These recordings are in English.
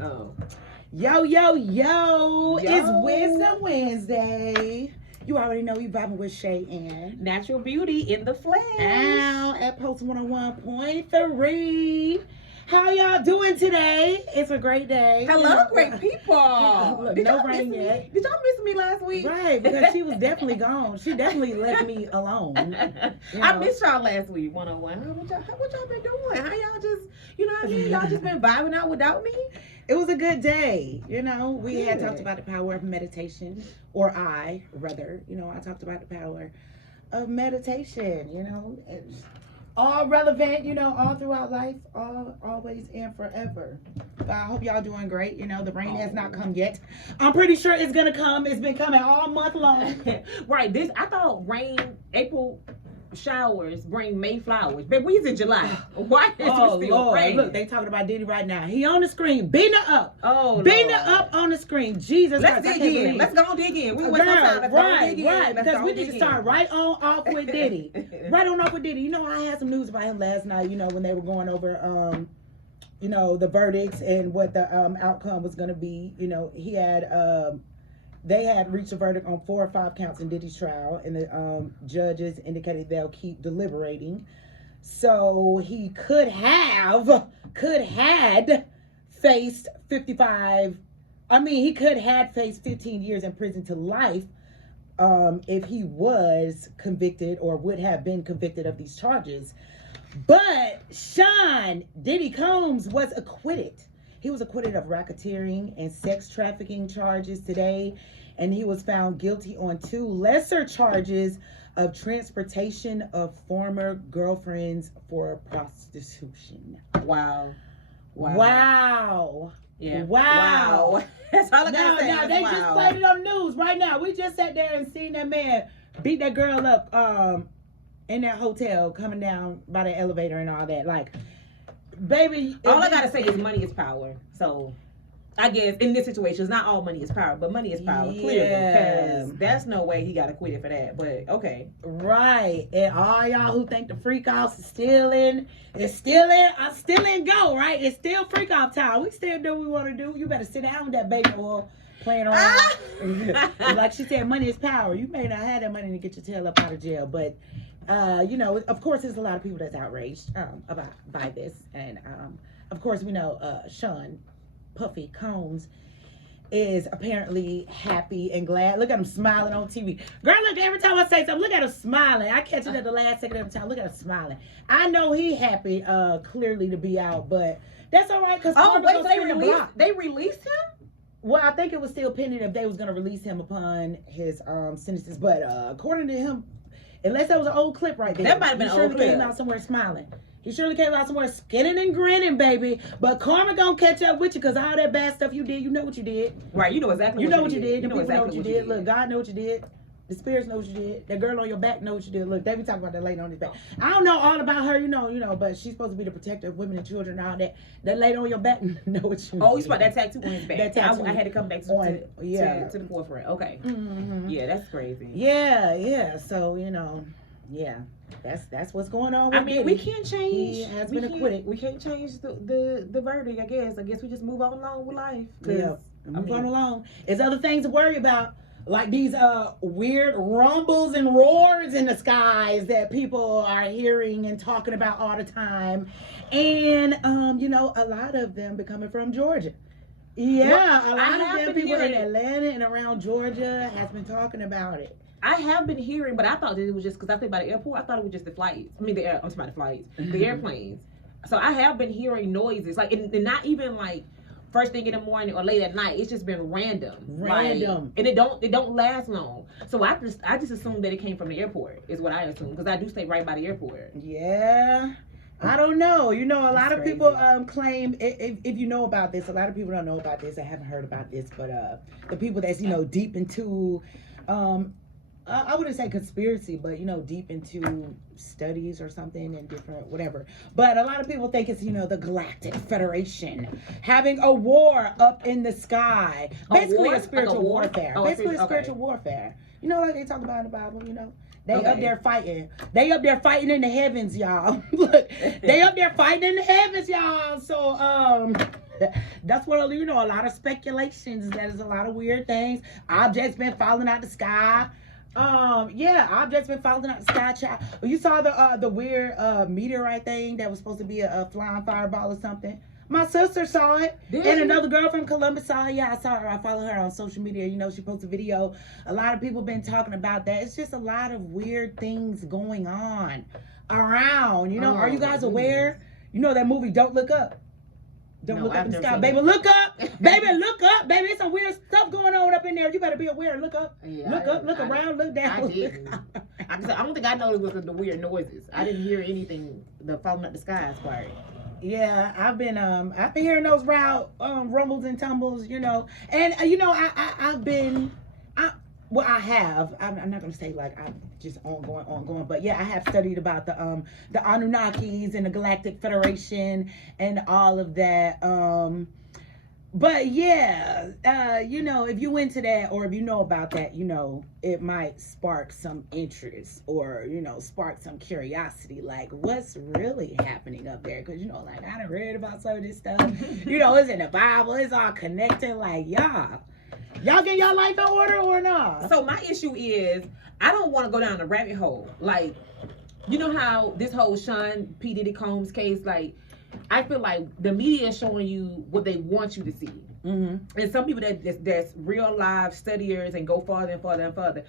Oh. Yo. It's Wisdom Wednesday. You already know we vibing with Shay and Natural Beauty in the flesh. Ow, at Post 101.3. How y'all doing today? It's a great day. Hello, great people. Look, no rain yet. Did y'all miss me last week? Right, because she was definitely gone. She definitely left me alone. I missed y'all last week, 101. What y'all been doing? How y'all just, y'all just been vibing out without me? It was a good day. We had talked about the power of meditation, or I talked about the power of meditation, It's all relevant, all throughout life, always and forever. But I hope y'all doing great. The rain has not come yet. I'm pretty sure it's gonna come. It's been coming all month long. Right. I thought April showers bring May flowers. But we's in July. Why is it still Lord. raining? Look, they talking about Diddy right now. He on the screen, beating her up. Oh, beating her up on the screen. Jesus Let's Christ, dig in. Let's go dig in. We went right, because we need to start right on off with Diddy. Right on off with Diddy. I had some news about him last night, when they were going over the verdicts and what the outcome was gonna be. He had they had reached a verdict on 4 or 5 counts in Diddy's trial, and the judges indicated they'll keep deliberating. So he could had faced 55. He could had faced 15 years in prison to life if he was convicted or would have been convicted of these charges. But Sean Diddy Combs was acquitted. He was acquitted of racketeering and sex trafficking charges today, and he was found guilty on 2 lesser charges of transportation of former girlfriends for prostitution. Wow. Yeah. Wow. That's all I gotta say. Now, they just played it on the news right now. We just sat there and seen that man beat that girl up in that hotel coming down by the elevator and all that. Like, baby, all I gotta say is money is power. So I guess in this situation, it's not all money is power, but money is power, clearly, because there's no way he got acquitted for that. But okay, right. And all y'all who think the freak offs is still in go, right? It's still freak off time. We still do what we want to do. You better sit down with that baby oil playing around. Like she said, money is power. You may not have that money to get your tail up out of jail, but of course, there's a lot of people that's outraged by this, and of course, we know Sean Puffy Combs is apparently happy and glad. Look at him smiling on TV. Girl, look, every time I say something, look at him smiling. I catch it at the last second every time. Look at him smiling. I know he happy, clearly, to be out, but that's all right, because they released him? Well, I think it was still pending if they was going to release him upon his sentences, but according to him, unless that was an old clip right there. That might have been an old clip. He came out somewhere smiling. He surely came out somewhere skinning and grinning, baby. But karma gonna catch up with you, because all that bad stuff you did, you know what you did. Right, you know exactly what you did. You know exactly what you did. Look, God know what you did. The spirits know what you did. That girl on your back know what you did. Look, they be talking about that lady on his back. I don't know all about her, but she's supposed to be the protector of women and children and all that. That lady on your back know what you did. Oh, you about that tattoo on his back. That tattoo. I had to come back to the forefront. Okay. Mm-hmm. Yeah, that's crazy. Yeah. So, yeah. That's what's going on with Diddy. We can't change. He has been acquitted. We can't change the verdict, I guess. I guess we just move on along with life. Yeah, move on along. There's other things to worry about, like these weird rumbles and roars in the skies that people are hearing and talking about all the time. And, a lot of them be coming from Georgia. Yeah, a lot of them people in Atlanta and around Georgia has been talking about it. I have been hearing, but I thought that it was just because I think by the airport, I thought it was just the flights. I'm talking about the flights, the airplanes. So I have been hearing noises, like, and not even like first thing in the morning or late at night. It's just been random, like, and it don't last long. So I just assumed that it came from the airport, is what I assume, because I do stay right by the airport. Yeah. I don't know. A lot of people claim, if you know about this, a lot of people don't know about this. I haven't heard about this, but the people that's, deep into, I wouldn't say conspiracy, but, deep into studies or something and different, whatever. But a lot of people think it's, the Galactic Federation having a war up in the sky. Basically a spiritual warfare. Basically a spiritual warfare. Like they talk about in the Bible, They up there fighting. They up there fighting in the heavens, y'all. Look, they up there fighting in the heavens, y'all. So, That's what, you know, a lot of speculations. That is a lot of weird things. Objects been falling out the sky. Yeah, objects been falling out the sky, child. You saw the weird meteorite thing that was supposed to be a flying fireball or something. My sister saw it, and another girl from Columbus saw it. Yeah, I saw her. I follow her on social media. You know, she posted a video. A lot of people been talking about that. It's just a lot of weird things going on around. You know, are you guys aware? You know that movie Don't Look Up? Don't look up in the sky. Baby, look up. Baby, look up. Baby, it's some weird stuff going on up in there. You better be aware. Look up. Yeah, look up, look around, look down. I didn't. I don't think I know it was the weird noises. I didn't hear anything, the falling out the skies part. Yeah, I've been hearing those rumbles and tumbles, you know. And you know, I have. I'm not gonna say like I'm just ongoing, but yeah, I have studied about the Anunnakis and the Galactic Federation and all of that. But yeah, you know, if you into that or if you know about that, you know, it might spark some interest or, you know, spark some curiosity, like what's really happening up there? Because, you know, like I done read about some of this stuff. You know, it's in the Bible, it's all connected. Like, y'all get y'all life in order or not? So my issue is I don't want to go down the rabbit hole. Like, you know how this whole Sean P. Diddy Combs case, like, I feel like the media is showing you what they want you to see. Mm-hmm. And some people that's real live studiers and go farther and farther and farther.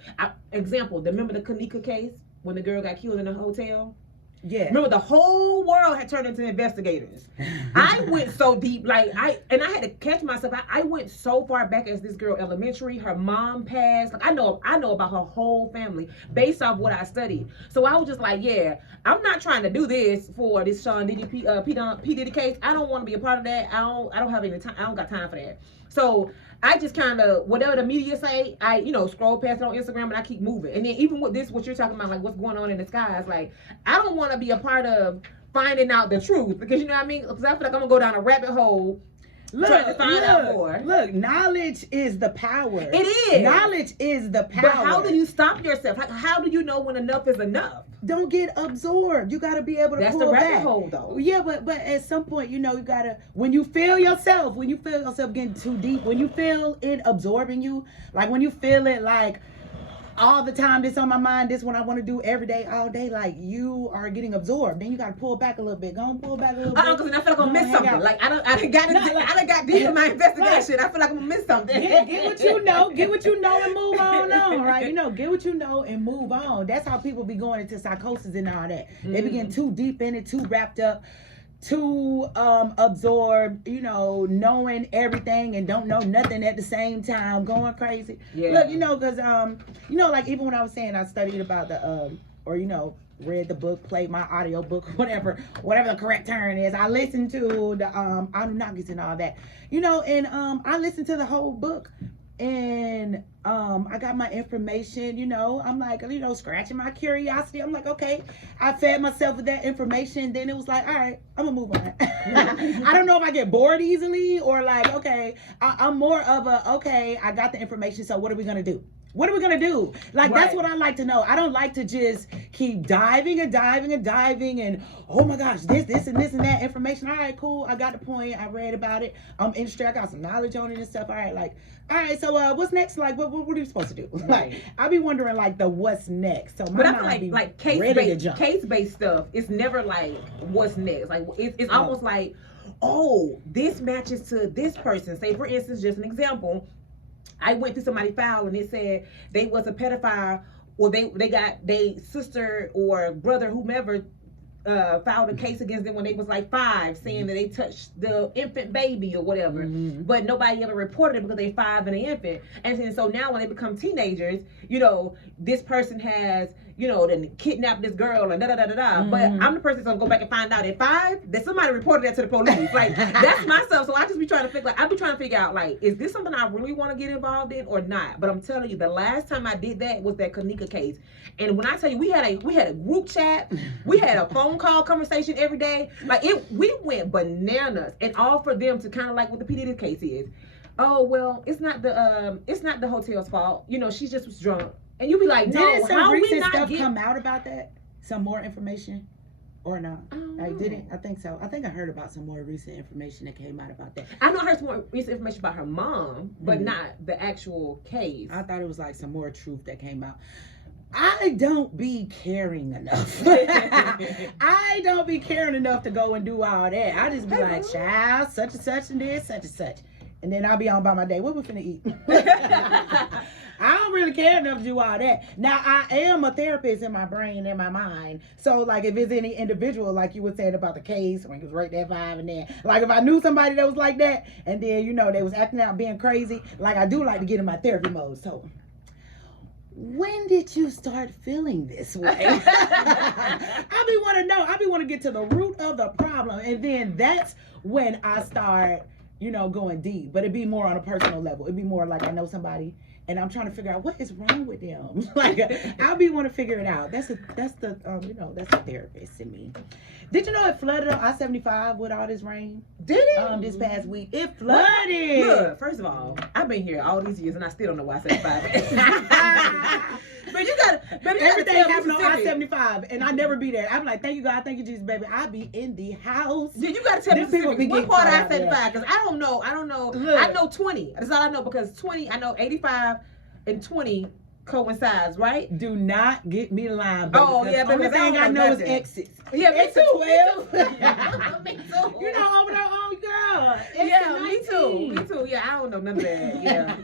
Example, remember the Kanika case when the girl got killed in a hotel? Yeah. Remember the whole world had turned into investigators. I went so deep, like I had to catch myself. I went so far back as this girl elementary. Her mom passed. Like I know about her whole family based off what I studied. So I was just like, yeah, I'm not trying to do this for this Sean Diddy P Diddy case. I don't want to be a part of that. I don't have any time. I don't got time for that. So I just kind of, whatever the media say, I, you know, scroll past it on Instagram and I keep moving. And then even with this, what you're talking about, like what's going on in the skies, like I don't want to be a part of finding out the truth because, you know what I mean? Because I feel like I'm going to go down a rabbit hole trying to find out more. Look, knowledge is the power. It is. Knowledge is the power. But how do you stop yourself? Like, how do you know when enough is enough? Don't get absorbed. You got to be able to That's pull the rabbit back. hole, though. Yeah, but at some point, you know, you got to, when you feel yourself getting too deep, when you feel it absorbing you, like when you feel it like all the time, this on my mind, this one I want to do every day, all day, like you are getting absorbed. Then you got to pull back a little bit. Go and pull back a little bit. Because I feel like I'm going to miss something. Like, I done got deep in my investigation. I feel like I'm going to miss something. Get what you know and move on, right? You know, get what you know and move on. That's how people be going into psychosis and all that. They be getting too deep in it, too wrapped up, too absorbed, you know, knowing everything and don't know nothing at the same time, going crazy. Yeah. Look, you know, because you know, like even when I was saying I studied about the or you know, read the book, played my audio book, whatever the correct term is. I listened to the Anunnakis and all that, you know, and I listened to the whole book. And I got my information, you know, I'm like, you know, scratching my curiosity. I'm like, okay, I fed myself with that information. Then it was like, all right, I'm gonna move on. I don't know if I get bored easily or like, okay, I'm more of a, okay, I got the information. So what are we gonna do? What are we gonna do? Like, That's what I like to know. I don't like to just keep diving and oh my gosh, this and that information. All right, cool. I got the point. I read about it. I'm interested. I got some knowledge on it and stuff. All right, so what's next? Like, what are you supposed to do? Like, I be wondering like the what's next. So but I feel like case-based stuff, it's never like what's next. Like it's almost like, oh, this matches to this person. Say for instance, just an example. I went through somebody's file and it said they was a pedophile or they got their sister or brother, whomever, filed a case against them when they was like 5, saying that they touched the infant baby or whatever, but nobody ever reported it because they 5 and an infant. And so now when they become teenagers, you know, this person has, you know, then kidnapped this girl and da-da-da-da-da. But I'm the person that's gonna go back and find out at 5 that somebody reported that to the police. Like, that's myself. So I just be trying to figure out, like, is this something I really want to get involved in or not? But I'm telling you, the last time I did that was that Kanika case. And when I tell you, we had a group chat, we had a phone call conversation every day. Like, we went bananas, and all for them to kind of like what the P. Diddy case is. Oh, well, it's not the hotel's fault. You know, she just was drunk. And you be like, no, didn't some recent stuff come out about that? Some more information? Or not? I know. didn't. I think so. I think I heard about some more recent information that came out about that. I know I heard some more recent information about her mom, but Mhm. not the actual case. I thought it was like some more truth that came out. I don't be caring enough. I don't be caring enough to go and do all that. I just be Hey, like, Mom. child, such and such and this, such and such. And then I'll be on by my day. What we finna eat? I don't really care enough to do all that. Now, I am a therapist in my brain and my mind. So, like, if it's any individual, like you were saying about the case, when it was right there 5 and then, like, if I knew somebody that was like that, and then, you know, they was acting out being crazy, like, I do like to get in my therapy mode. So, when did you start feeling this way? I be want to know. I be want to get to the root of the problem. And then that's when I start, you know, going deep. But it'd be more on a personal level. It'd be more like I know somebody and I'm trying to figure out what is wrong with them. Like, I'll be want to figure it out. That's the you know, that's the therapist in me. Did you know it flooded on I-75 with all this rain? Did it? This past week. It flooded. Look, first of all, I've been here all these years and I still don't know why I said 5. But you gotta, baby, you Everything gotta tell happened on Mississippi. I-75, and I never be there. I'm like, thank you, God, thank you, Jesus, baby. I be in the house. Yeah, you gotta tell Them people be Mississippi what getting part of caught out I-75 because I don't know. Look. I know 20. That's all I know because 20. I know 85 and 20 coincides, right? Do not get me lying, baby. Oh, yeah, the only because I thing don't I know know is nothing. exits. Yeah, me Exit too. 12. Me too. You know, over there, oh girl. Exit Yeah, me 19. too. Me too. Yeah, I don't know none of that. Yeah.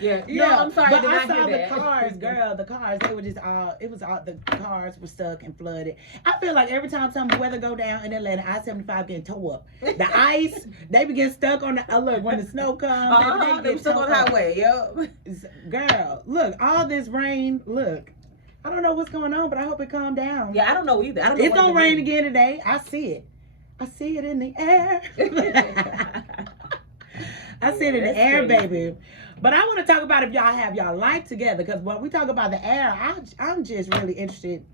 Yeah. Yeah, No, I'm sorry. but I did I not saw hear the that. cars, girl. The cars, they were just all. It was all the cars were stuck and flooded. I feel like every time some weather go down in Atlanta, I-75 getting tore up. The ice, they be getting stuck on the. Look, when the snow comes, They get stuck on tore the up. highway. Yep. Girl, look, all this rain. Look, I don't know what's going on, but I hope it calm down. Yeah, I don't know either. I don't know It's what gonna it rain means. again today. I see it. I see it in the air. I see it in the That's air, crazy. baby. But I want to talk about if y'all have y'all life together, because when we talk about the air, I'm just really interested.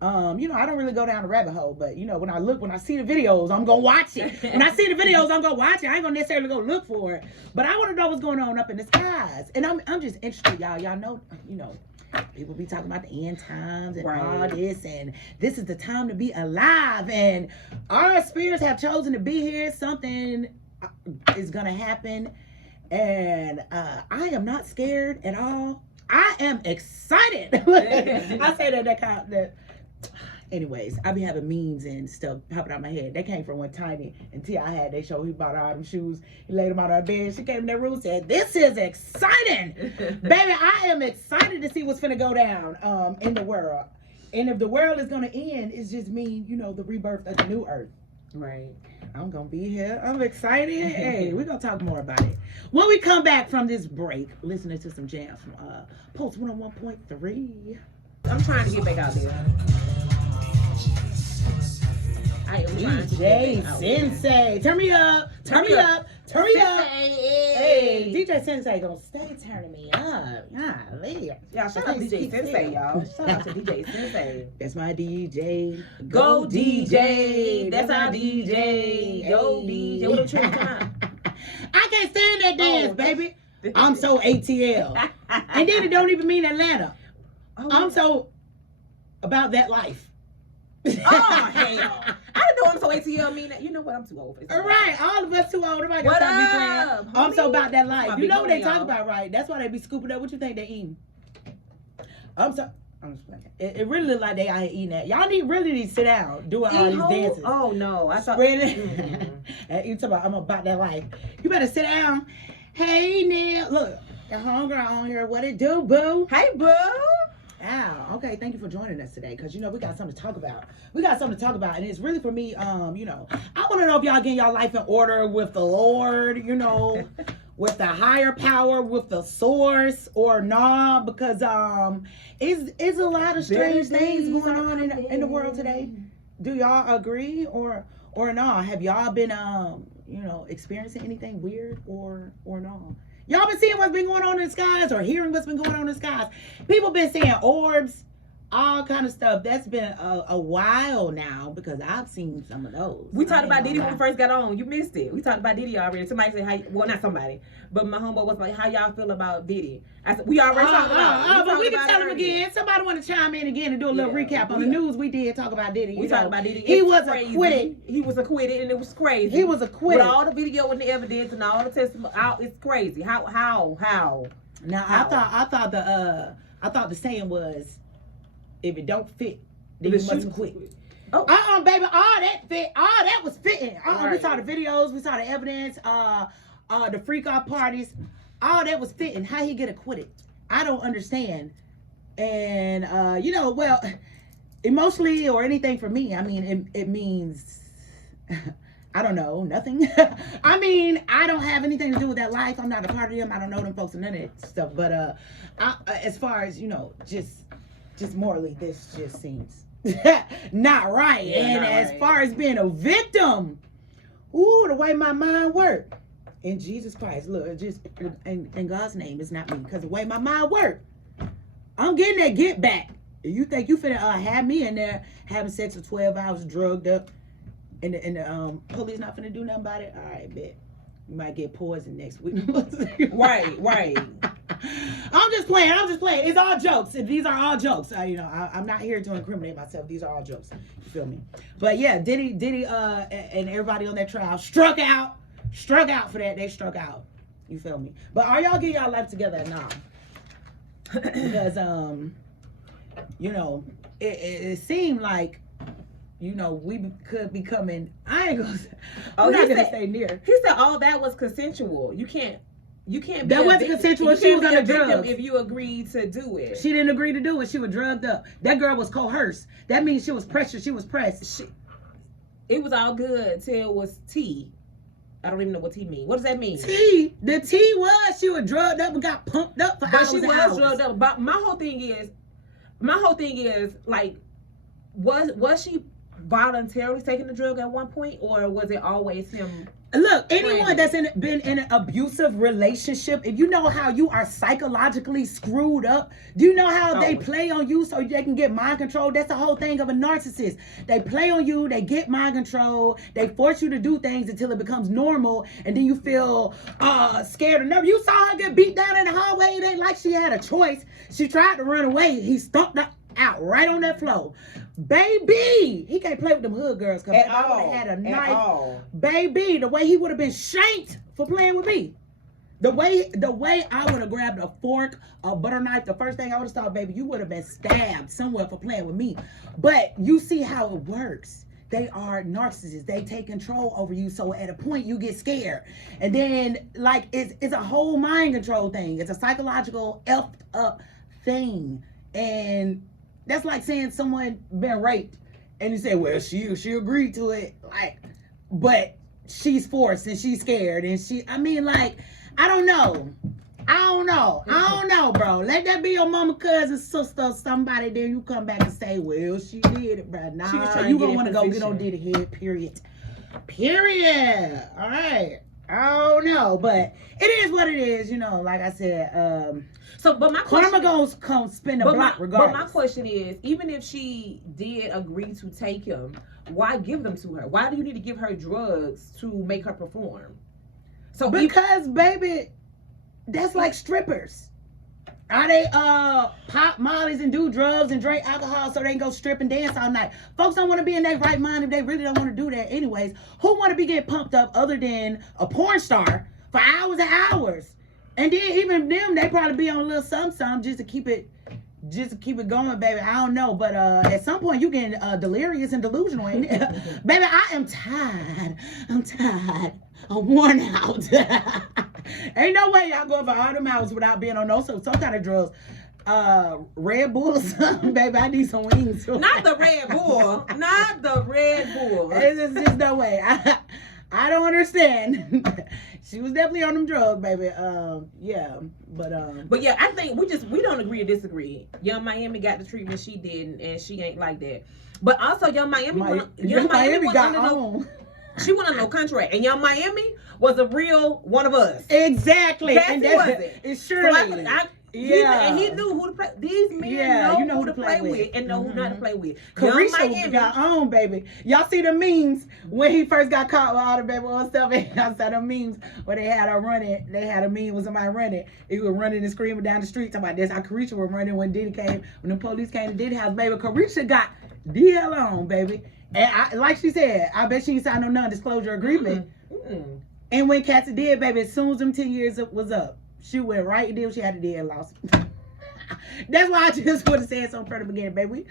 You know, I don't really go down the rabbit hole, but you know, when I see the videos, I'm gonna watch it. When I see the videos, I'm gonna watch it. I ain't gonna necessarily go look for it. But I want to know what's going on up in the skies, and I'm just interested, y'all. Y'all know, you know. People be talking about the end times and all this, and this is the time to be alive. And our spirits have chosen to be here. Something is gonna happen, and I am not scared at all. I am excited. I say that kind of. Anyways, I be having memes and stuff popping out my head. That came from when Tiny and T.I. had. They showed he bought all them shoes. He laid them out on our bed. She came in that room and said, "This is exciting, baby. I am excited to see what's finna go down in the world. And if the world is gonna end, it's just mean, you know, the rebirth of the new earth. Right. I'm gonna be here. I'm excited. Hey, we're gonna talk more about it when we come back from this break. Listening to some jams from Pulse 101.3. I'm trying to get back out there. I am trying to DJ get back out there. Sensei, turn me up, turn me up, turn me up. Hey, Hey, DJ Sensei gonna stay turning me up. Golly. Y'all, shout out to DJ Sensei, y'all. Shout out to DJ Sensei. That's my DJ. Go DJ. That's our DJ. Go DJ. What are you talking I can't stand that dance, Oh, baby. about? I'm so ATL. And then it don't even mean Atlanta. I'm so about that life. Oh, hell. I didn't know I'm so ATL mean that. You know what? I'm too old for this. All right, all of us too old. Nobody What got time to be up, playing. I'm so homie? about that My life. You big know what they homie, talk y'all. about, right? That's why they be scooping up. What you think they eating? I'm just playing. It really look like they out here eating that. Y'all really need to sit down doing all these dances. Oh, no. I thought. Spread it. Mhm. And you talk about I'm about that life. You better sit down. Hey Neil, look, the homegirl on here. What it do, boo? Hey, boo. Ow. Okay, thank you for joining us today, because you know we got something to talk about. And it's really for me. You know, I want to know if y'all getting y'all life in order with the Lord. You know, with the higher power, with the source, or not, because it's a lot of strange things going on in the world today. Do y'all agree or not? Have y'all been you know, experiencing anything weird or not? Y'all been seeing what's been going on in the skies or hearing what's been going on in the skies? People been seeing orbs. all kind of stuff. That's been a while now because I've seen some of those. We talked about Diddy when we first got on. You missed it. We talked about Diddy already. Somebody said, well, not somebody, but my homeboy was like, how y'all feel about Diddy? I said, we already talked about it. But we can tell him again. Somebody want to chime in again and do a little recap on the news. We did talk about Diddy. We talked about Diddy. He was acquitted. He was acquitted, and it was crazy. He was acquitted. With all the video and the evidence and all the testimony, it's crazy. How? Now I thought the saying was, if it don't fit, then you must quit. Oh, baby, all that fit. All that was fitting. We saw the videos, we saw the evidence, the freak out parties. All that was fitting. How he get acquitted? I don't understand. And well, emotionally or anything for me, I mean, it means I don't know, nothing. I mean, I don't have anything to do with that life. I'm not a part of them. I don't know them folks and none of that stuff. But as far as just morally, this just seems not right. Yeah, and as far as being a victim, ooh, the way my mind worked. In Jesus Christ, look, just in God's name, it's not me. Because the way my mind worked, I'm getting that get back. You think you finna have me in there having sex for 12 hours, drugged up, and the police not finna do nothing about it? All right, bet. You might get poisoned next week. Right. I'm just playing. It's all jokes. These are all jokes. I'm not here to incriminate myself. These are all jokes. You feel me? But yeah, Diddy, and everybody on that trial struck out for that. They struck out. You feel me? But are y'all getting y'all life together now? Because it seemed like we could be coming. I ain't gonna. I'm not gonna stay near. He said all that was consensual. You can't. That wasn't consensual. She was on the drugs. If you agreed to do it, she didn't agree to do it. She was drugged up. That girl was coerced. That means she was pressured. She was pressed. It was all good till it was tea. I don't even know what tea means. What does that mean? Tea. The tea was she was drugged up and got pumped up for hours. But she was drugged up. But my whole thing is like, was she voluntarily taking the drug at one point, or was it always him? Look, anyone that's been in an abusive relationship, if you know how you are psychologically screwed up, do you know how they play on you so they can get mind control? That's the whole thing of a narcissist. They play on you, they get mind control, they force you to do things until it becomes normal, and then you feel scared or nervous. You saw her get beat down in the hallway. It ain't like she had a choice. She tried to run away. He stomped her out right on that floor. Baby, he can't play with them hood girls because I would have had a knife. Baby, the way he would have been shanked for playing with me. The way I would have grabbed a fork, a butter knife, the first thing I would have thought, baby, you would have been stabbed somewhere for playing with me. But you see how it works. They are narcissists. They take control over you. So at a point you get scared. And then like it's a whole mind control thing. It's a psychological effed up thing. And that's like saying someone been raped and you say, well, she agreed to it. Like, but she's forced and she's scared and I don't know, bro. Let that be your mama, cousin, sister, somebody. Then you come back and say, well, she did it, bro. Nah, you gonna want to go get on Diddy head, period. All right. I don't know, but it is what it is, like I said. But my question, karma goes come spin the block regardless. But my question is, even if she did agree to take him, why give them to her? Why do you need to give her drugs to make her perform? So because baby, that's like strippers. Are they pop mollies and do drugs and drink alcohol so they can go strip and dance all night? Folks don't want to be in their right mind if they really don't want to do that anyways. Who want to be getting pumped up other than a porn star for hours and hours? And then even them, they probably be on a little something just to keep it going, baby. I don't know, but at some point you getting delirious and delusional. Baby, I am tired. I'm worn out. Ain't no way y'all going for all them hours without being on some kind of drugs. Red Bull or something, baby. I need some wings. Not the Red Bull. Not the Red Bull. It's just no way. I don't understand. She was definitely on them drugs, baby. Yeah, but yeah, I think we don't agree to disagree. Young Miami got the treatment she did, and she ain't like that. But also, Young Miami got on. She went on no contract, and Young Miami was a real one of us. Exactly, and that's it. It's surely. So Yeah. He knew who to play. These men know who to play with and know who not to play with. Carisha got on, baby. Y'all see the memes when he first got caught with all the baby oil stuff? I saw the memes where they had her running. They had a meme with somebody running. He was running and screaming down the street. Talking about this. How Carisha was running when Diddy came. When the police came to Diddy house, baby. Carisha got the hell on, baby. And like she said, I bet she ain't signed no non-disclosure agreement. And when Cassie did, baby, as soon as them 10 years was up, she went right and did what she had to do and lost. That's why I just would have said something from the beginning, baby.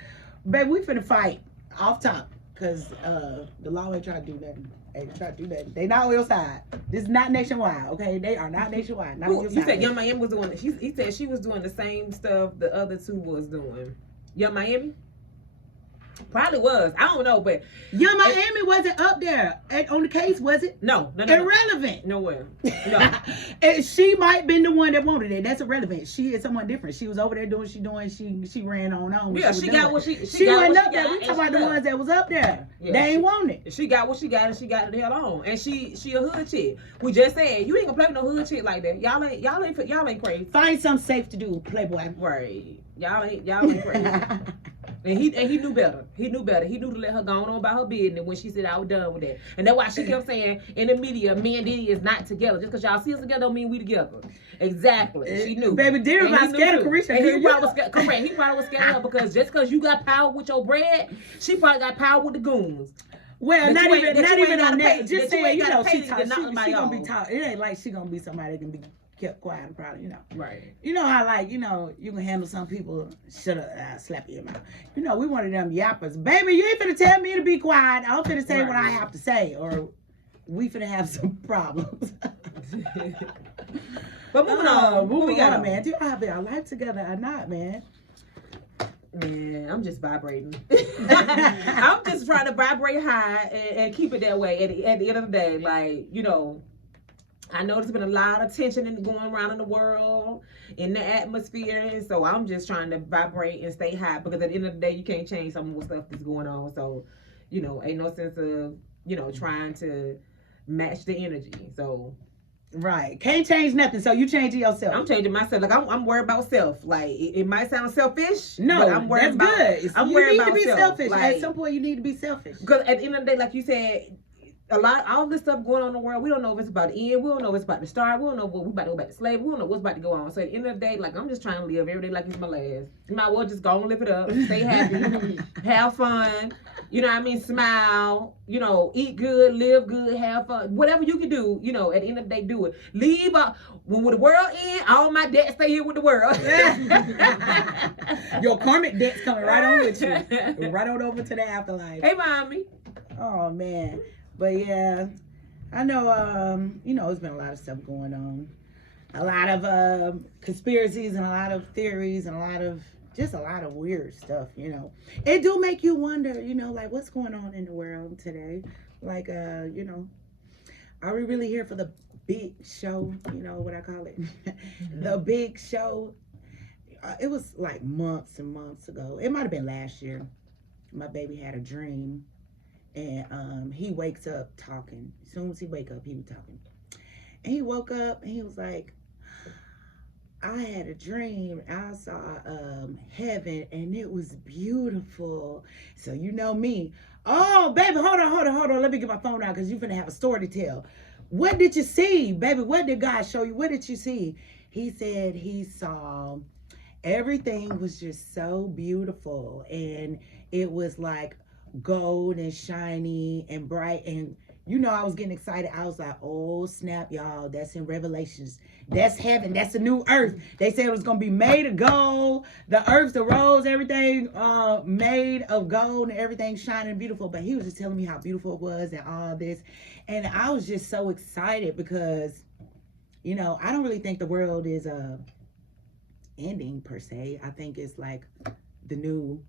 We finna fight off top. Because the law ain't trying to do nothing. Ain't trying to do nothing. They not on your side. This is not nationwide, okay? They are not nationwide. Not on your side. You said Young Miami was doing, he said she was doing the same stuff the other two was doing. Young Miami? Probably was. I don't know, but Young Miami wasn't up there on the case, was it? No. Irrelevant. Nowhere. No. And she might have been the one that wanted it. That's irrelevant. She is someone different. She was over there doing what she doing. She ran on. Yeah, she got what she wasn't up there. We talking about the ones that was up there. Yeah, they ain't want it. She got what she got and she got the hell on. And she a hood chick. We just said you ain't gonna play with no hood chick like that. Y'all ain't crazy. Find something safe to do, Playboy. Right. Y'all ain't crazy. And he knew better. He knew to let her go on about her business when she said I was done with that. And that's why she kept saying in the media, me and Diddy is not together. Just because y'all see us together don't mean we together. Exactly. She knew. Baby, Diddy was scared of Carisha. He probably was scared. Correct. He probably was scared of her because just because you got power with your bread, she probably got power with the goons. Well, not even on that. Just saying, she gonna be taught. It ain't like she gonna be somebody that can be kept quiet and proud, Right. You know how, you can handle some people, shut up, slap you in your mouth. We one of them yappers. Baby, you ain't finna tell me to be quiet. I'm finna say what I have to say, or we finna have some problems. But moving on. Moving on, man. Do y'all have our life together or not, man? Man, I'm just vibrating. I'm just trying to vibrate high and keep it that way at the end of the day. I know there's been a lot of tension going around in the world, in the atmosphere, and so I'm just trying to vibrate and stay high because at the end of the day, you can't change some more stuff that's going on. So, ain't no sense of, trying to match the energy. So, right, can't change nothing. So you changing yourself. I'm changing myself. I'm worried about self. It might sound selfish. No, but I'm worried about. Good. I'm worried about You need to be self. selfish. At some point, you need to be selfish. Because at the end of the day, like you said. All this stuff going on in the world, we don't know if it's about to end. We don't know if it's about to start. We don't know if we're about to go back to slavery. We don't know what's about to go on. So at the end of the day, I'm just trying to live every day like it's my last. You might well just go and live it up. Stay happy. Have fun. You know what I mean? Smile. Eat good, live good, have fun. Whatever you can do, at the end of the day, do it. Leave when the world ends, all my debts stay here with the world. Your karmic debts coming right on with you. Right on over to the afterlife. Hey, mommy. Oh, man. But yeah, I know, there's been a lot of stuff going on. A lot of conspiracies and a lot of theories and a lot of weird stuff, It do make you wonder, what's going on in the world today? Are we really here for the big show? What I call it? The big show. It was months and months ago. It might have been last year. My baby had a dream. And he wakes up talking. As soon as he wake up, he was talking. And he woke up and he was like, I had a dream. I saw heaven and it was beautiful. So you know me. Oh, baby, hold on. Let me get my phone out because you're going to have a story to tell. What did you see, baby? What did God show you? What did you see? He said he saw everything was just so beautiful. And it was like gold and shiny and bright, and I was getting excited. I was like, oh snap, y'all, that's in Revelations. That's heaven. That's the new earth. They said it was gonna be made of gold, the earth, the rose, everything made of gold and everything shining and beautiful. But he was just telling me how beautiful it was and all this, and I was just so excited because I don't really think the world is ending per se. I think it's like the new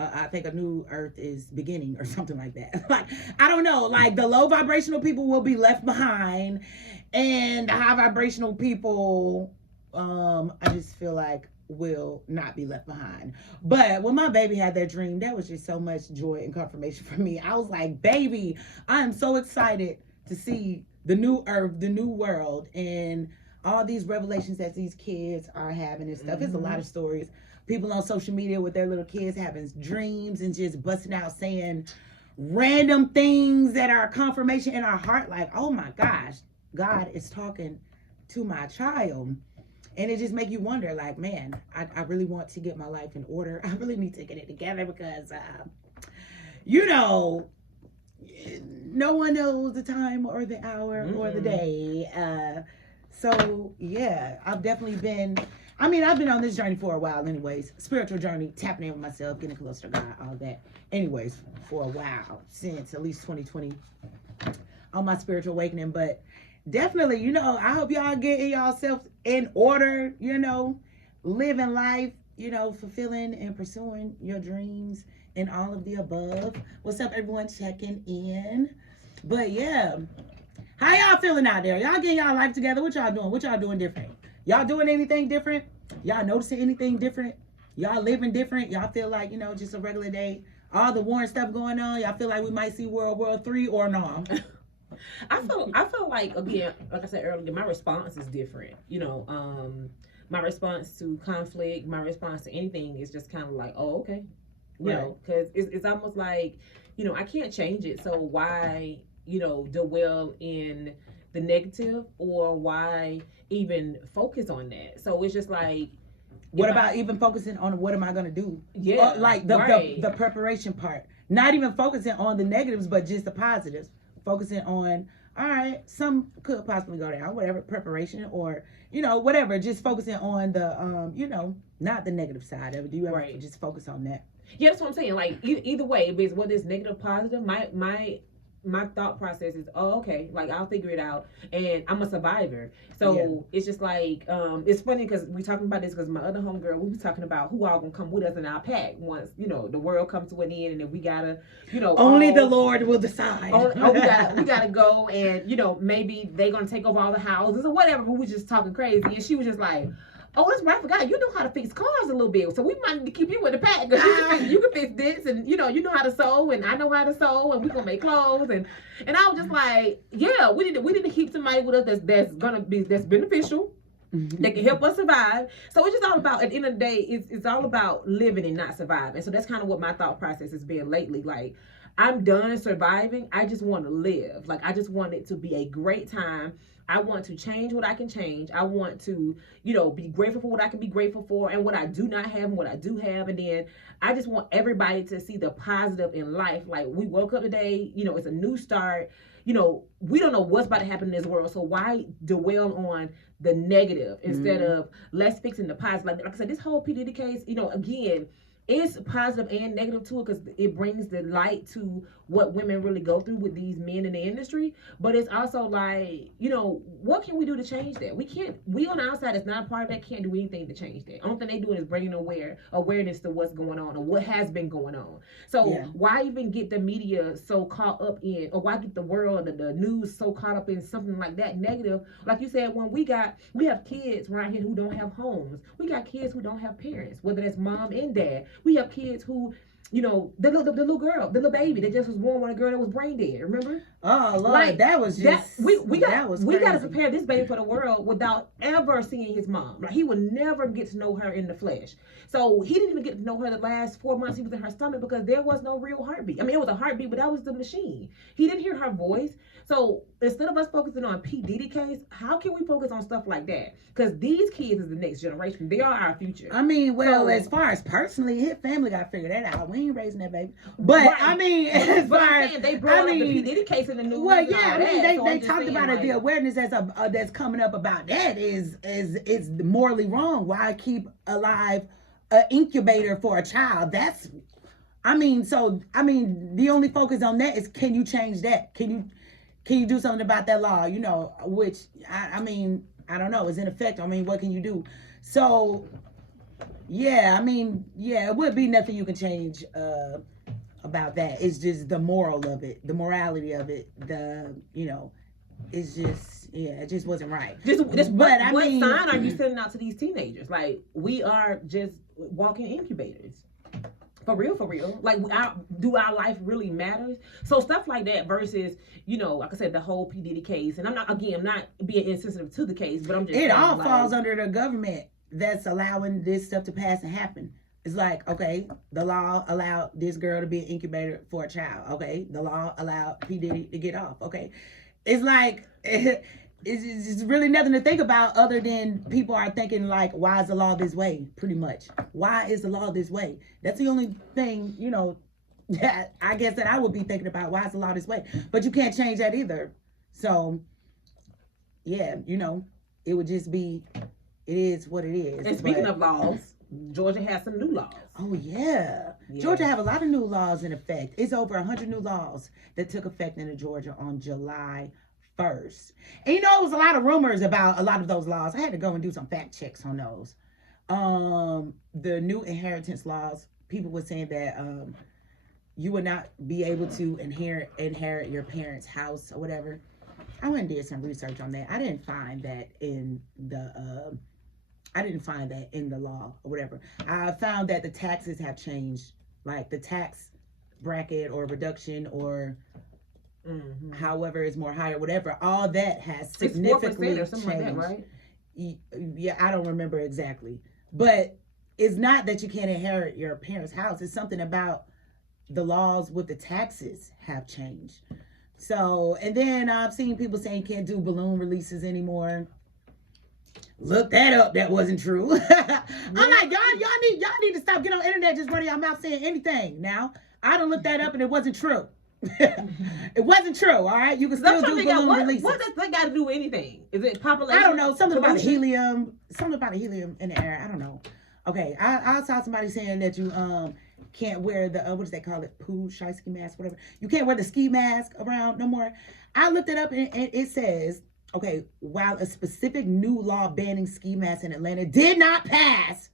I think a new earth is beginning or something like that. I don't know. The low vibrational people will be left behind, and the high vibrational people, I just feel like will not be left behind. But when my baby had that dream, that was just so much joy and confirmation for me. I was like, baby, I am so excited to see the new earth, the new world, and all these revelations that these kids are having and stuff. It's a lot of stories. People on social media with their little kids having dreams and just busting out saying random things that are confirmation in our heart. Like, oh my gosh, God is talking to my child. And it just make you wonder, like, man, I really want to get my life in order. I really need to get it together because, you know, no one knows the time or the hour or the day. So, yeah, I've definitely been, I've been on this journey for a while anyways. Spiritual journey, tapping in with myself, getting closer to God, all that. Anyways, for a while, since at least 2020, on my spiritual awakening. But definitely, you know, I hope y'all getting yourself in order, you know, living life, you know, fulfilling and pursuing your dreams and all of the above. What's up, everyone checking in? But yeah, how y'all feeling out there? Y'all getting y'all life together? What y'all doing? What y'all doing different? Y'all doing anything different? Y'all noticing anything different? Y'all living different? Y'all feel like, you know, just a regular day? All the war and stuff going on, y'all feel like we might see World War III or no? I feel like, again, like I said earlier, my response is different. You know, my response to conflict, my response to anything is just kind of like, oh, okay. You know, because it's almost like, you know, I can't change it. So why, you know, dwell in the negative, or why even focus on that? So it's just like, what about even focusing on what am I going to do? Yeah. Like the preparation part. Not even focusing on the negatives, but just the positives. Focusing on, all right, some could possibly go down, whatever, preparation or, you know, whatever. Just focusing on the, you know, not the negative side of it. Do you ever just focus on that? Yeah, that's what I'm saying. Like, either way, whether it's negative, positive, my thought process is, oh, okay, like, I'll figure it out, and I'm a survivor. So it's just like, it's funny because we're talking about this because my other homegirl, we was talking about who all gonna come with us in our pack once, you know, the world comes to an end, and then we gotta, you know, only the Lord will decide. We gotta go, and, you know, maybe they gonna take over all the houses or whatever. We was just talking crazy, and she was just like, oh, that's right, I forgot. You know how to fix cars a little bit. So we might need to keep you in the pack. Because you can fix this, and, you know how to sew, and I know how to sew, and we're going to make clothes. And I was just like, yeah, we need to keep somebody with us that's beneficial, that can help us survive. So it's just all about, at the end of the day, it's all about living and not surviving. So that's kind of what my thought process has been lately. Like, I'm done surviving. I just want to live. Like, I just want it to be a great time. I want to change what I can change. I want to, you know, be grateful for what I can be grateful for, and what I do not have and what I do have. And then I just want everybody to see the positive in life. Like, we woke up today, you know, it's a new start. You know, we don't know what's about to happen in this world. So why dwell on the negative instead of let's fix the positive? Like I said, this whole P. Diddy case, you know, again, it's positive and negative to it because it brings the light to what women really go through with these men in the industry. But it's also like, you know, what can we do to change that? We on the outside that's not a part of that can't do anything to change that. Only thing they do is bringing awareness to what's going on or what has been going on. So why even get the media so caught up in, or why get the world, the news so caught up in something like that negative? Like you said, when we have kids right here who don't have homes. We got kids who don't have parents, whether that's mom and dad. We have kids who, you know, the little girl, the little baby that just was born when a girl that was brain dead. Remember? Oh Lord, like, that was just we got to prepare this baby for the world without ever seeing his mom. Like, he would never get to know her in the flesh. So he didn't even get to know her the last 4 months he was in her stomach because there was no real heartbeat. I mean, it was a heartbeat, but that was the machine. He didn't hear her voice. So instead of us focusing on P. Diddy case, how can we focus on stuff like that? Because these kids is the next generation. They are our future. I mean, well, so, as far as personally, his family got to figure that out. We ain't raising that baby. But I mean, as far as they brought up the P. Diddy case in the news. Well, yeah, I mean, they talked about it. The awareness that's coming up about that is morally wrong. Why keep alive an incubator for a child? That's, I mean, the only focus on that is, can you change that? Can you do something about that law? You know, which I mean, I don't know, is in effect. I mean, what can you do? So, yeah, I mean, yeah, it would be nothing you can change about that. It's just the moral of it, the morality of it, you know, it's just, yeah, it just wasn't right. What sign are you sending out to these teenagers? Like, we are just walking incubators. For real. Like, do our life really matters? So stuff like that versus, like I said, the whole P. Diddy case. And I'm not being insensitive to the case, but I'm just it all falls under the government that's allowing this stuff to pass and happen. It's like, okay, the law allowed this girl to be an incubator for a child. Okay, the law allowed P. Diddy to get off. Okay, it's like it's really nothing to think about other than people are thinking like, why is the law this way? Pretty much, why is the law this way? That's the only thing, that I guess that I would be thinking about. Why is the law this way? But you can't change that either. So, yeah, it would just be, it is what it is. And speaking of laws, Georgia has some new laws. Oh, yeah. Georgia have a lot of new laws in effect. It's over 100 new laws that took effect in Georgia on July 1st. And it was a lot of rumors about a lot of those laws. I had to go and do some fact checks on those. The new inheritance laws, people were saying that you would not be able to inherit your parents' house or whatever. I went and did some research on that. I didn't find that in the law or whatever. I found that the taxes have changed, like the tax bracket or reduction or however is more higher, whatever. All that has significantly changed. Or something like that, right? Yeah, I don't remember exactly, but it's not that you can't inherit your parents' house. It's something about the laws with the taxes have changed. So, and then I've seen people saying you can't do balloon releases anymore. Look that up. That wasn't true. I'm like, y'all need to stop getting on the internet just running your mouth saying anything. Now, I done looked that up and it wasn't true. It wasn't true. All right, you can still do balloon releases. What does that got to do with anything? Is it population? I don't know. Something about helium. Something about helium in the air. I don't know. Okay, I saw somebody saying that you can't wear the what does they call it? Ski mask, whatever. You can't wear the ski mask around no more. I looked it up and it says, okay, while a specific new law banning ski masks in Atlanta did not pass,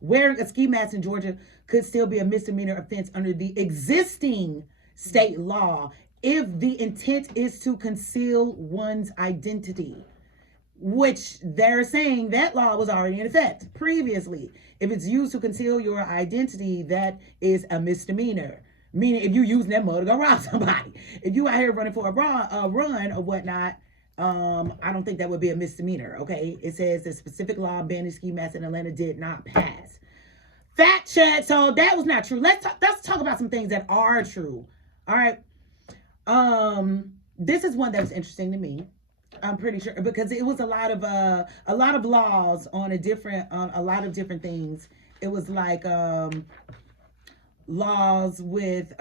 wearing a ski mask in Georgia could still be a misdemeanor offense under the existing state law if the intent is to conceal one's identity, which they're saying that law was already in effect previously. If it's used to conceal your identity, that is a misdemeanor. Meaning if you're using that mud to go rob somebody. If you out here running for a run or whatnot, I don't think that would be a misdemeanor, okay? It says the specific law banning ski masks in Atlanta did not pass. Fact check. So that was not true. Let's talk about some things that are true. All right. This is one that was interesting to me. I'm pretty sure because it was a lot of laws on a lot of different things. It was like laws with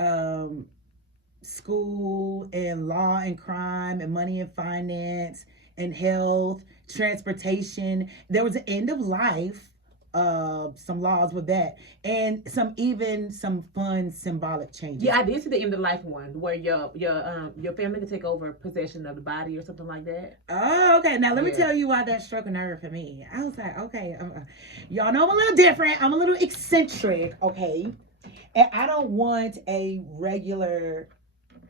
school and law and crime and money and finance and health, transportation. There was an end of life, some laws with that, and some fun symbolic changes. Yeah, I did see the end of life one where your family can take over possession of the body or something like that. Oh, okay. Now let me tell you why that struck a nerve for me. I was like, okay, y'all know I'm a little different. I'm a little eccentric, okay, and I don't want a regular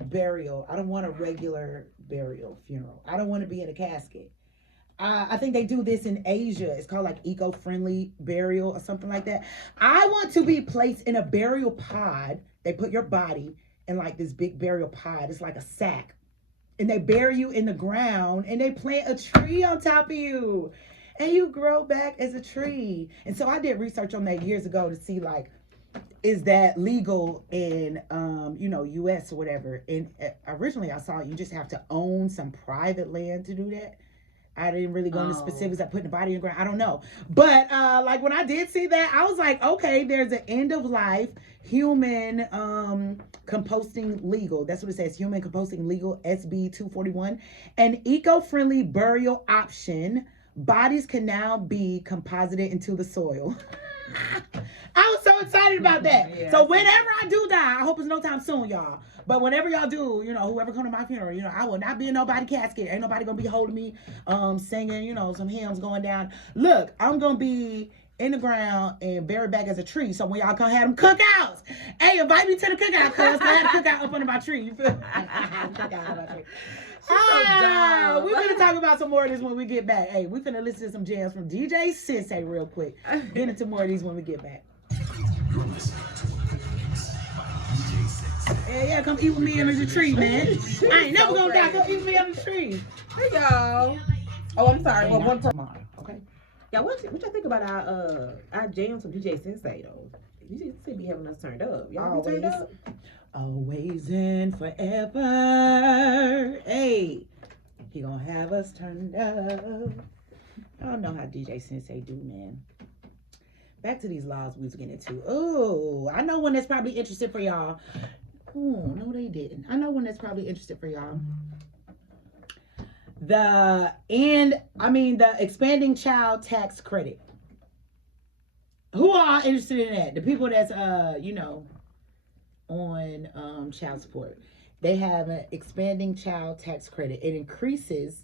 burial. I don't want a regular burial funeral. I don't want to be in a casket. I think they do this in Asia. It's called like eco-friendly burial or something like that. I want to be placed in a burial pod. They put your body in like this big burial pod. It's like a sack. And they bury you in the ground and they plant a tree on top of you. And you grow back as a tree. And so I did research on that years ago to see like, is that legal in, U.S. or whatever. And originally I saw you just have to own some private land to do that. I didn't really go into specifics. I put the body in the ground. I don't know. But like when I did see that, I was like, okay, there's an end of life human composting legal. That's what it says. Human composting legal, SB 241. An eco-friendly burial option. Bodies can now be composited into the soil. I was so excited about that. Yeah. So whenever I do die, I hope it's no time soon, y'all. But whenever y'all do, whoever come to my funeral, I will not be in nobody's casket. Ain't nobody gonna be holding me, singing, some hymns going down. Look, I'm gonna be in the ground and buried back as a tree. So when y'all come have them cookouts, hey, invite me to the cookout, cuz I had a cookout up under my tree. You feel? We're gonna talk about some more of this when we get back. Hey, we're gonna listen to some jams from DJ Sensei real quick. Get into more of these when we get back. You're listening to Yeah, come eat with me under the tree, man. I ain't never gonna die. Come eat with me under the tree. Hey y'all. Oh, I'm sorry. Well, one tomorrow. Okay. Yeah, what y'all think about our jams from DJ Sensei though? DJ Sensei be having us turned up. Y'all be turned up? Always and forever. Hey, he gonna have us turned up. I don't know how DJ Sensei do, man. Back to these laws we was getting into. Oh, I know one that's probably interested for y'all. Oh, no, they didn't. I know one that's probably interested for y'all. The expanding child tax credit. Who are interested in that? The people that's on child support. They have an expanding child tax credit. It increases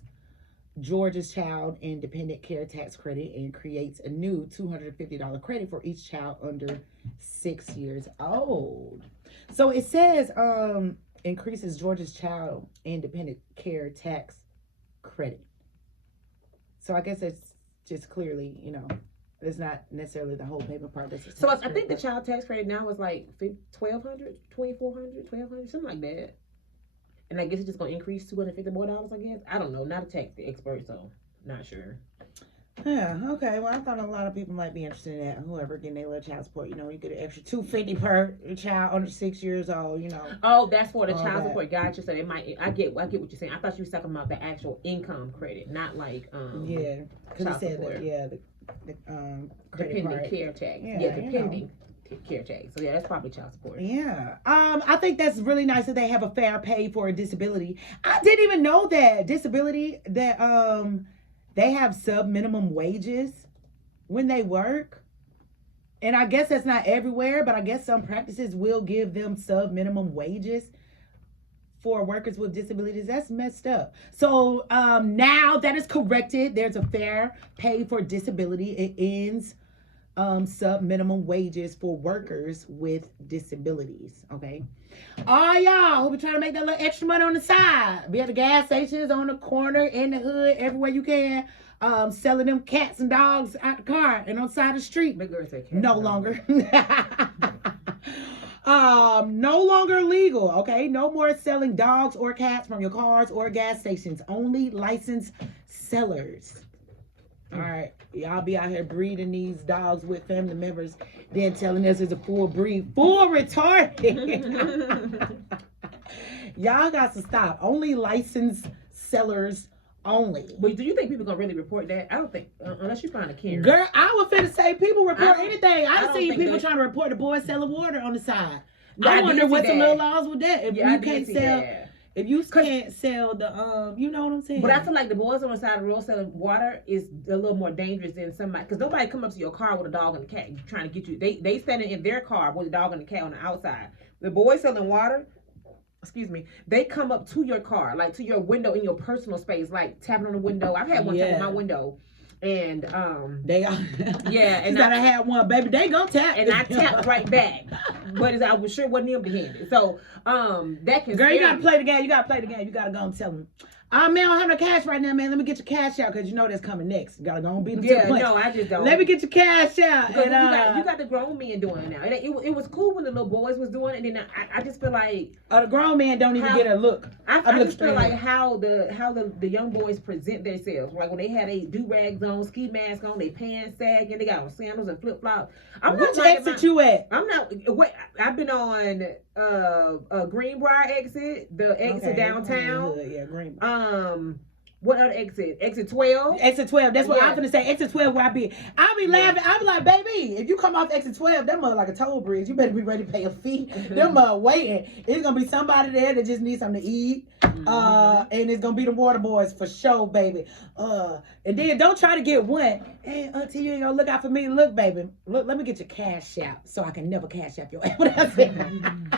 Georgia's child and dependent care tax credit and creates a new $250 credit for each child under 6 years old. So it says increases Georgia's child and dependent care tax credit. So I guess it's just clearly, it's not necessarily the whole paper part. So I think the child tax credit now is like $1,200, $2,400, $1,200, something like that. And I guess it's just gonna increase $250 more, I guess. I don't know, not a tax expert, so not sure. Yeah, okay. Well, I thought a lot of people might be interested in that. Whoever getting their little child support, you get an extra $250 per child under 6 years old, Oh, that's for the child support. Gotcha. So it might. I get what you're saying. I thought you were talking about the actual income credit, not like Yeah, because it said that, the credit dependent part. care tax. Yeah, dependent care tax. So yeah, that's probably child support. Yeah. I think that's really nice that they have a fair pay for a disability. I didn't even know that disability that they have sub minimum wages when they work. And I guess that's not everywhere, but I guess some practices will give them sub minimum wages for workers with disabilities. That's messed up. So now that is corrected. There's a fair pay for disability. It ends sub minimum wages for workers with disabilities. Okay. All y'all who be trying to make that little extra money on the side, be at the gas stations, on the corner, in the hood, everywhere you can, selling them cats and dogs out the car and on the side of the street. No longer. No longer legal. Okay. No more selling dogs or cats from your cars or gas stations. Only licensed sellers. All right, y'all be out here breeding these dogs with family members, then telling us it's a full breed. Full retarded. Y'all got to stop. Only licensed sellers only. But do you think people gonna really report that? I don't think, unless you find a Karen. Girl, I was finna say people report anything. I've seen people trying to report the boys selling water on the side. I wonder what's the little laws with that. If you can't sell. If you can't sell the, you know what I'm saying? But I feel like the boys on the side of the road selling water is a little more dangerous than somebody, because nobody come up to your car with a dog and a cat trying to get you. They standing in their car with a dog and a cat on the outside. The boys selling water, they come up to your car, like to your window in your personal space, like tapping on the window. I've had one tap on my window. And they are and I had one, baby, they gonna tap and I tapped right back, but I was sure wasn't him behind it. So that can, girl, you gotta play the game. You gotta go and tell them, man, I don't have no cash right now, man. Let me get your cash out, because that's coming next. You gotta go and beat them to the punch. No, I just don't. Let me get your cash out. And, you got the grown men doing it now. It was cool when the little boys was doing it, and then I just feel like the grown men don't even get a look. I just feel like how the young boys present themselves, like when they had a do rags on, ski mask on, they pants sagging, they got on sandals and flip flops. Which exit you at? I'm not. I've been on Greenbrier exit, the exit downtown. Yeah, Greenbrier. What other exit? Exit 12? Exit 12. That's what I'm finna say. Exit 12 where I be. I be laughing. I be like, baby, if you come off exit 12, that mother like a toll bridge. You better be ready to pay a fee. Them waiting. It's gonna be somebody there that just needs something to eat. And it's gonna be the water boys for sure, baby. And then don't try to get one. Hey, auntie, you ain't gonna look out for me. Look, baby. Look, let me get your cash out so I can never cash out your ass. What I said.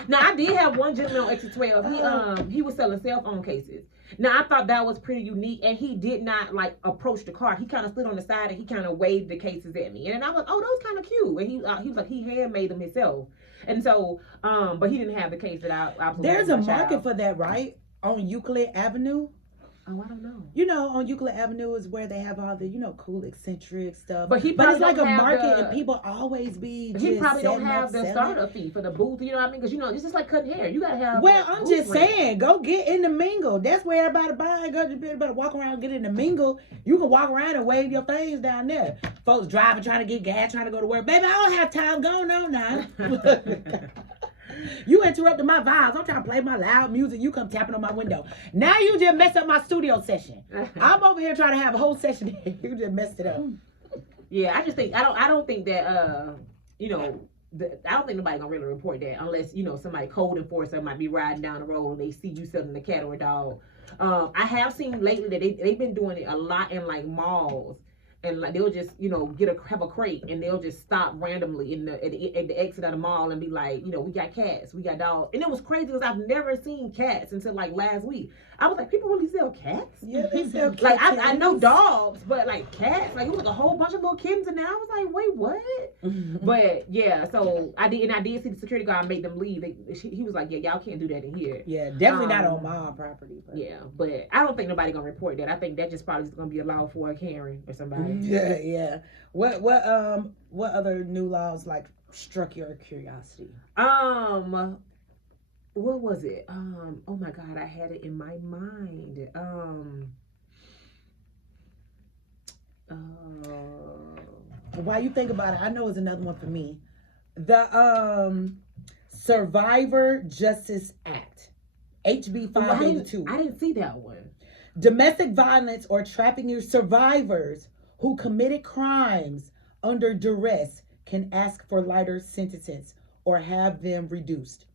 Now I did have one gentleman on exit 12. He was selling cell phone cases. Now I thought that was pretty unique, and he did not like approach the car. He kind of stood on the side and he kind of waved the cases at me, and I was like, "Oh, those kind of cute." And he was like, he handmade them himself, and so but he didn't have the case that I was. There's a market for that, right, on Euclid Avenue. Oh, I don't know. You know, on Euclid Avenue is where they have all the, you know, cool eccentric stuff. But it's like a market, and people always be. He probably don't have the selling. startup fee for the booth. You know what I mean? Because you know, it's just like cutting hair. You gotta have. Well, I'm just saying, go get in the mingle. That's where everybody buying. Go, you better walk around, get in the mingle. You can walk around and wave your things down there. Folks driving, trying to get gas, trying to go to work. Baby, I don't have time going on now. You interrupted my vibes. I'm trying to play my loud music. You come tapping on my window. Now you just messed up my studio session. I'm over here trying to have a whole session. You just messed it up. Yeah, I just think I don't think that you know, I don't think nobody gonna really report that unless, you know, somebody code enforcer might be riding down the road and they see you selling a cat or a dog. I have seen lately that they've been doing it a lot in like malls. And like they'll just, you know, have a crate and they'll just stop randomly at the exit of the mall and be like, you know, we got cats, we got dogs. And it was crazy because I've never seen cats until like last week. I was like, people really sell cats? Yeah, they sell cats. Like I know dogs, but like cats, like it was like a whole bunch of little kittens in there. I was like, wait, what? But yeah, so I did see the security guard make them leave. He was like, yeah, y'all can't do that in here. Yeah, definitely not on my property. But. Yeah, but I don't think nobody gonna report that. I think that just probably is gonna be a law for a Karen or somebody. Yeah. What other new laws like struck your curiosity? What was it? Oh my God, I had it in my mind. While you think about it, I know it's another one for me. The Survivor Justice Act, HB 582. I didn't see that one. Domestic violence or trafficking survivors who committed crimes under duress can ask for lighter sentences or have them reduced.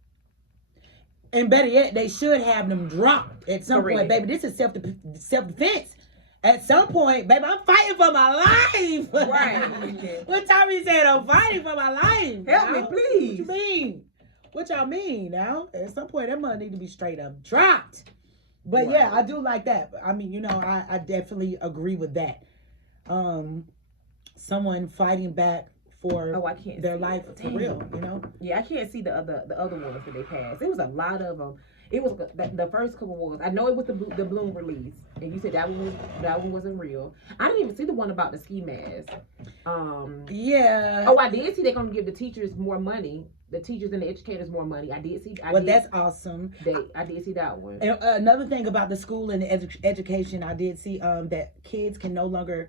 And better yet, they should have them dropped at some point, baby. This is self-defense. At some point, baby, I'm fighting for my life. Right. What Tommy said, I'm fighting for my life. Help me, please. What you mean? What y'all mean now? At some point, that money need to be straight up dropped. But yeah, I do like that. I mean, you know, I definitely agree with that. Someone fighting back for their life for real, you know? Yeah, I can't see the other ones that they passed. It was a lot of them. It was the first couple ones. I know it was the Bloom release, and you said that one wasn't real. I didn't even see the one about the ski mask. Yeah. Oh, I did see they're gonna give the teachers more money. The teachers and the educators more money. That's awesome. I did see that one. And another thing about the school and the education, I did see that kids can no longer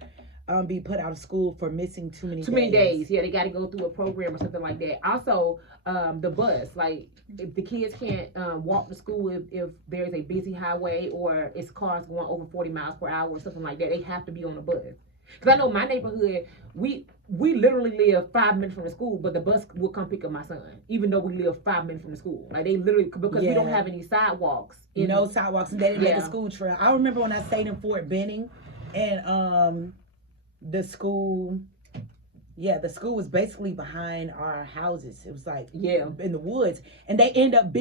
be put out of school for missing too many days. Yeah, they got to go through a program or something like that. Also, the bus, like if the kids can't walk to school if there's a busy highway or it's cars going over 40 miles per hour or something like that, they have to be on the bus. Because I know my neighborhood, we literally live 5 minutes from the school, but the bus will come pick up my son, even though we live 5 minutes from the school. Like they literally, because we don't have any sidewalks. No sidewalks, and they didn't make a school trail. I remember when I stayed in Fort Benning, and the school was basically behind our houses. It was like in the woods, and they end up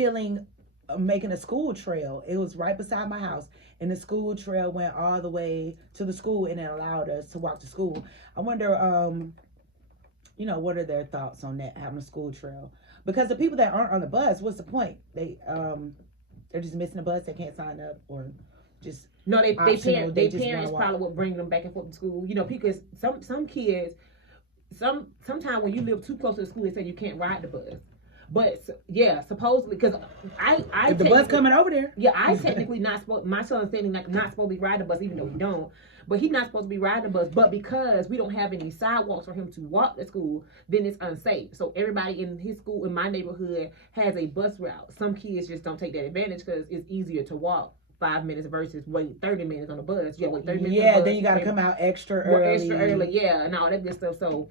making a school trail. It was right beside my house, and the school trail went all the way to the school, and it allowed us to walk to school. I wonder, you know, what are their thoughts on that, having a school trail? Because the people that aren't on the bus, what's the point? They're just missing the bus. They can't sign up or just. No, they parents probably will bring them back and forth to school. You know, because some kids, sometimes when you live too close to the school, they say you can't ride the bus. But yeah, supposedly, because if the bus coming over there. Yeah, I technically not supposed. My son's saying like not supposed to be riding the bus, even though he don't. But he's not supposed to be riding the bus. But because we don't have any sidewalks for him to walk to school, then it's unsafe. So everybody in his school, in my neighborhood, has a bus route. Some kids just don't take that advantage because it's easier to walk 5 minutes versus wait 30 minutes on the bus. Yeah, wait 30 minutes. Yeah, then you got to come out extra early. Yeah, and all that good stuff. So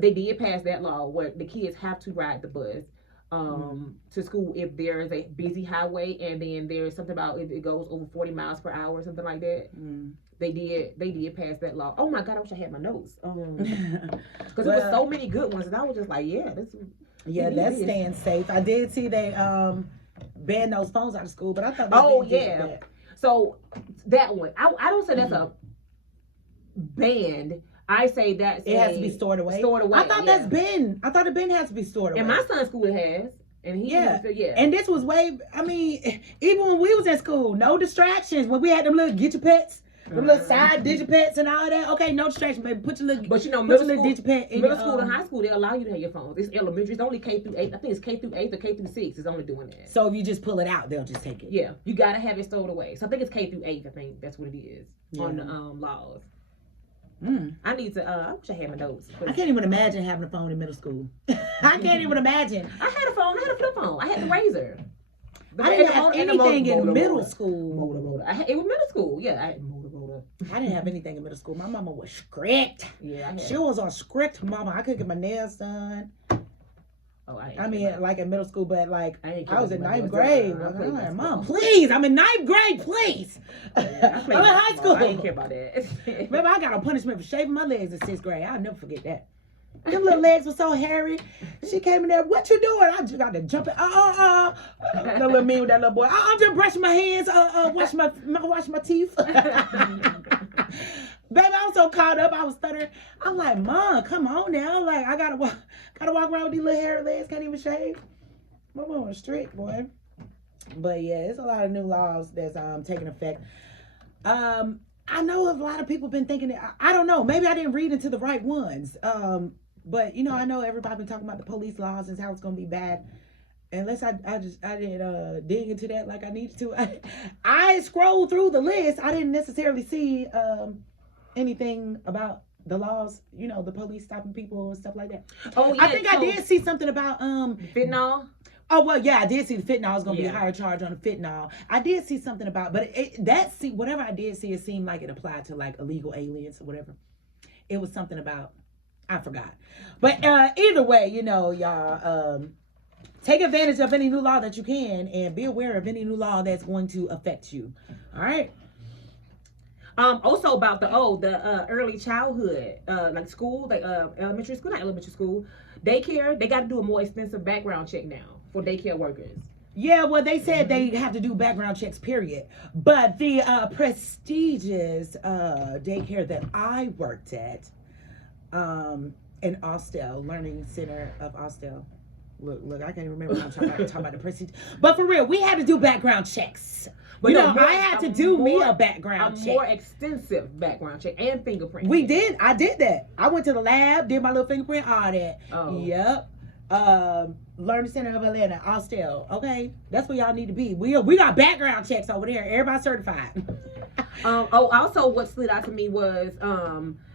they did pass that law where the kids have to ride the bus to school if there is a busy highway, and then there's something about if it goes over 40 miles per hour or something like that. They did pass that law. Oh my God, I wish I had my notes. Because there was so many good ones, and I was just like, that's staying safe. I did see they banned those phones out of school, but I thought that. So that one, I don't say that's a banned. I say that it has to be stored away. I thought it been has to be stored away. In my son's school, it has. And he Yeah. yeah. And this was I mean, even when we was in school, no distractions. When we had them little get your pets, them little side digipets and all that. Okay, no distraction, baby. Put your little, but you know, put middle your little school, digipet in middle your, school and high school, they allow you to have your phones. It's elementary. It's only K through 8. I think it's K through 8 or K through 6 is only doing that. So if you just pull it out, they'll just take it. Yeah, you gotta have it stowed away. So I think it's K through 8. I think that's what it is on the laws. I need to. I wish I had my notes. I can't even imagine having a phone in middle school. I can't even imagine. I had a phone. I had a flip phone. I had the Razor. I didn't have anything in middle school. Motorola. It was middle school. Yeah, I had Motorola. I didn't have anything in middle school. My mama was strict. Yeah, she was on strict mama. I couldn't get my nails done. Oh, I mean, like in middle school, but like I was in ninth grade. I'm like, Mom, school. please, I'm in ninth grade, please. I'm in high school. I didn't care about that. Remember, I got a punishment for shaving my legs in 6th grade. I'll never forget that. Them little legs were so hairy. She came in there, what you doing? I just got to jump in. That little me with that little boy. I'm just brushing my hands, wash my teeth. Baby, I was so caught up, I was stuttering. I'm like, Mom, come on now. Like, I gotta walk around with these little hairy legs, can't even shave. My mom was strict, boy. But yeah, it's a lot of new laws that's taking effect. I know a lot of people been thinking that, I don't know, maybe I didn't read into the right ones. But you know, I know everybody been talking about the police laws and how it's gonna be bad. Unless I didn't dig into that like I needed to. I scrolled through the list. I didn't necessarily see anything about the laws, you know, the police stopping people and stuff like that. Oh yeah. I think I did see something about fentanyl. Oh well, yeah, I did see the fentanyl was gonna be a higher charge on the fentanyl. I did see something about, but whatever I did see, it seemed like it applied to like illegal aliens or whatever. It was something about, I forgot. But either way, you know, y'all, take advantage of any new law that you can, and be aware of any new law that's going to affect you. All right. Also about the early childhood, like school, like elementary school, not elementary school, daycare. They got to do a more extensive background check now for daycare workers. Yeah, well, they said they have to do background checks, period. But the prestigious daycare that I worked at, in Austell, Learning Center of Austell. Look, I can't even remember what I'm talking about the prestige. But for real, we had to do background checks. But you know, I had to do a background check. A more extensive background check and fingerprint. We did. I did that. I went to the lab, did my little fingerprint, all that. Oh. Yep. Learning Center of Atlanta, Austell. Okay, that's where y'all need to be. We got background checks over there. Everybody certified. Also, what stood out to me was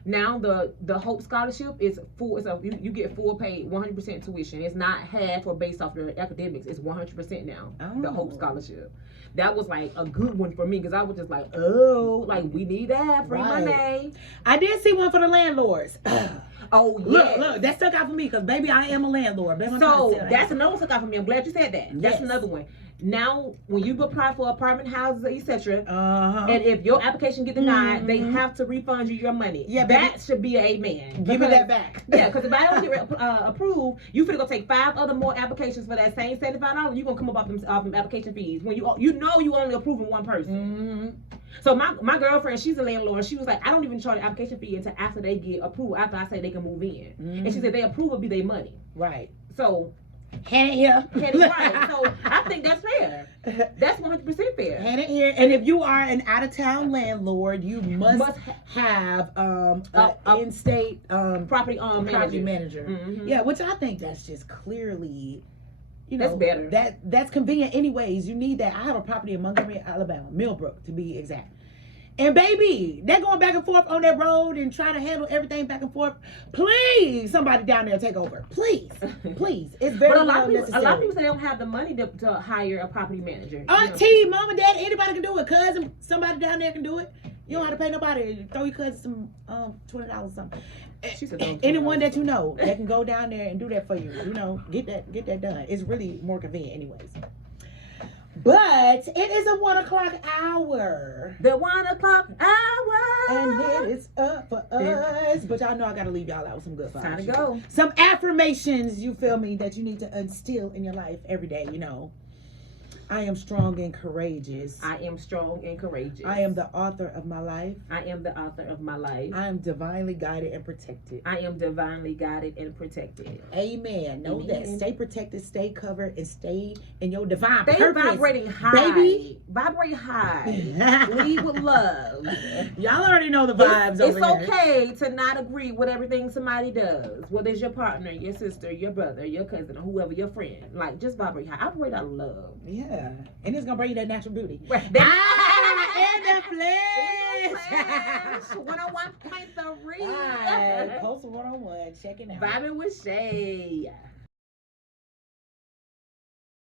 now the Hope Scholarship is full. You get full paid 100% tuition. It's not half or based off your academics. It's 100% now. Oh. The Hope Scholarship. That was like a good one for me because I was just like, we need that free money. I did see one for the landlords. Oh yeah, look, that stuck out for me because baby, I am a landlord. So that's another one stuck out for me. I'm glad you said that. Yes. That's another one. Now, when you apply for apartment houses, etc., and if your application get denied, they have to refund you your money. Yeah, that should be an amen. Give me that back. Yeah, because if I don't get approved, you finna go take 5 other more applications for that same $75. You gonna come up off them application fees when you know you only approving one person. So my girlfriend, she's a landlord. She was like, I don't even charge the application fee until after they get approved. After I say they can move in, and she said they approve will be their money. Right. So. Hand it here. Right. So I think that's fair. That's 100% fair. Hand it here. And if you are an out-of-town landlord, you must have an in-state property manager. Mm-hmm. Yeah, which I think that's just clearly, you know, that's better. That's convenient anyways. You need that. I have a property in Montgomery, Alabama, Millbrook to be exact. And baby, they're going back and forth on that road and trying to handle everything back and forth. Please, somebody down there take over. Please, please. It's very necessary. A lot of people say they don't have the money to hire a property manager. Auntie, mama, dad, anybody can do it. Cousin, somebody down there can do it. You don't have to pay nobody. Throw your cousin some $20 or something. She said, anyone that you know that can go down there and do that for you. You know, get that done. It's really more convenient, anyways. But it is a 1 o'clock hour. The 1 o'clock hour. And it is up for us. But y'all know I gotta leave y'all out with some good vibes. Time to go. Some affirmations, you feel me, that you need to instill in your life every day, you know. I am strong and courageous. I am strong and courageous. I am the author of my life. I am the author of my life. I am divinely guided and protected. I am divinely guided and protected. Amen. Know Amen. that. Stay protected, stay covered, and stay in your divine Stay purpose. vibrating high. Baby. Vibrate high. Lead with love. Y'all already know the vibes It's over here. okay to not agree with everything somebody does. Whether it's your partner, your sister, your brother, your cousin, or whoever, your friend. Like, just vibrate high. Operate out of love. Yeah. And it's going to bring you that natural beauty. Right. In the flesh. 101.3. All right. Post 101. Check it out. Vibing with Shay.